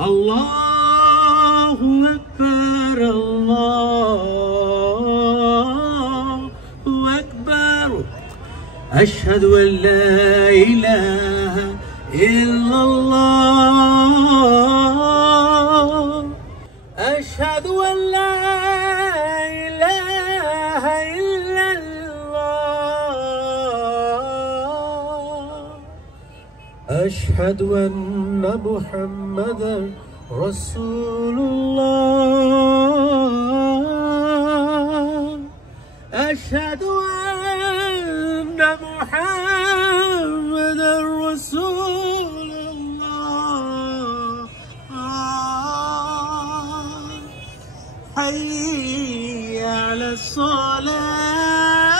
الله أكبر الله أكبر. أشهد أن لا إله إلا الله. أشهد أن لا إله إلا الله. أشهد أن محمدا رسول الله. أشهد أن محمدا رسول الله. حي على الصلاة.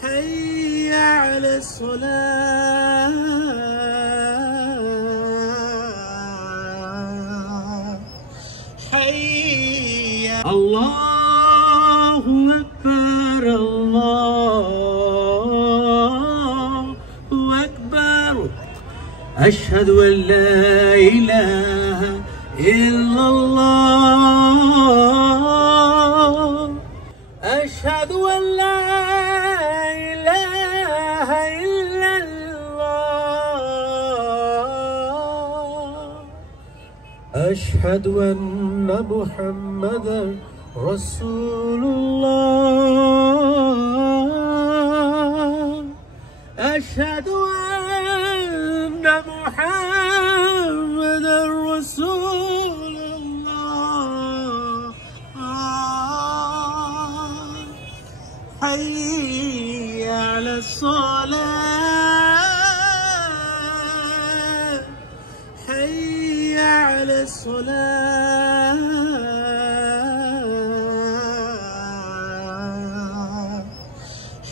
حي على الصلاة. حي. الله أكبر الله أكبر. أشهد أن لا إله إلا الله. أشهد أن لا إله إلا الله. أشهد أن محمدا رسول الله. أشهد أن محمدا رسول الله. حي على الصلاة. حي على الصلاة.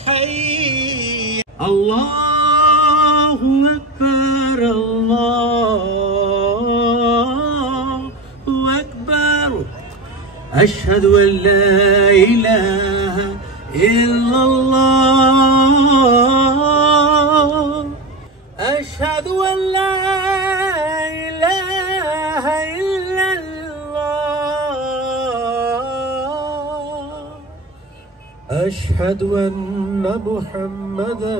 حي. الله أكبر الله أكبر. أشهد أن لا إله إلا الله. أشهد أن لا إله إلا الله. أشهد أن محمدا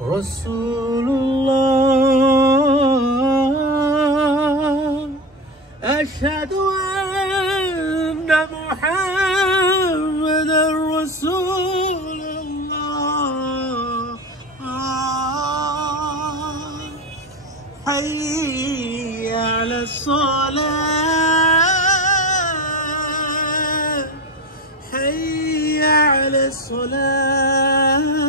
رسول الله. أشهد أن محمدا رسول الله. حي على الصلاة. حي على الصلاة.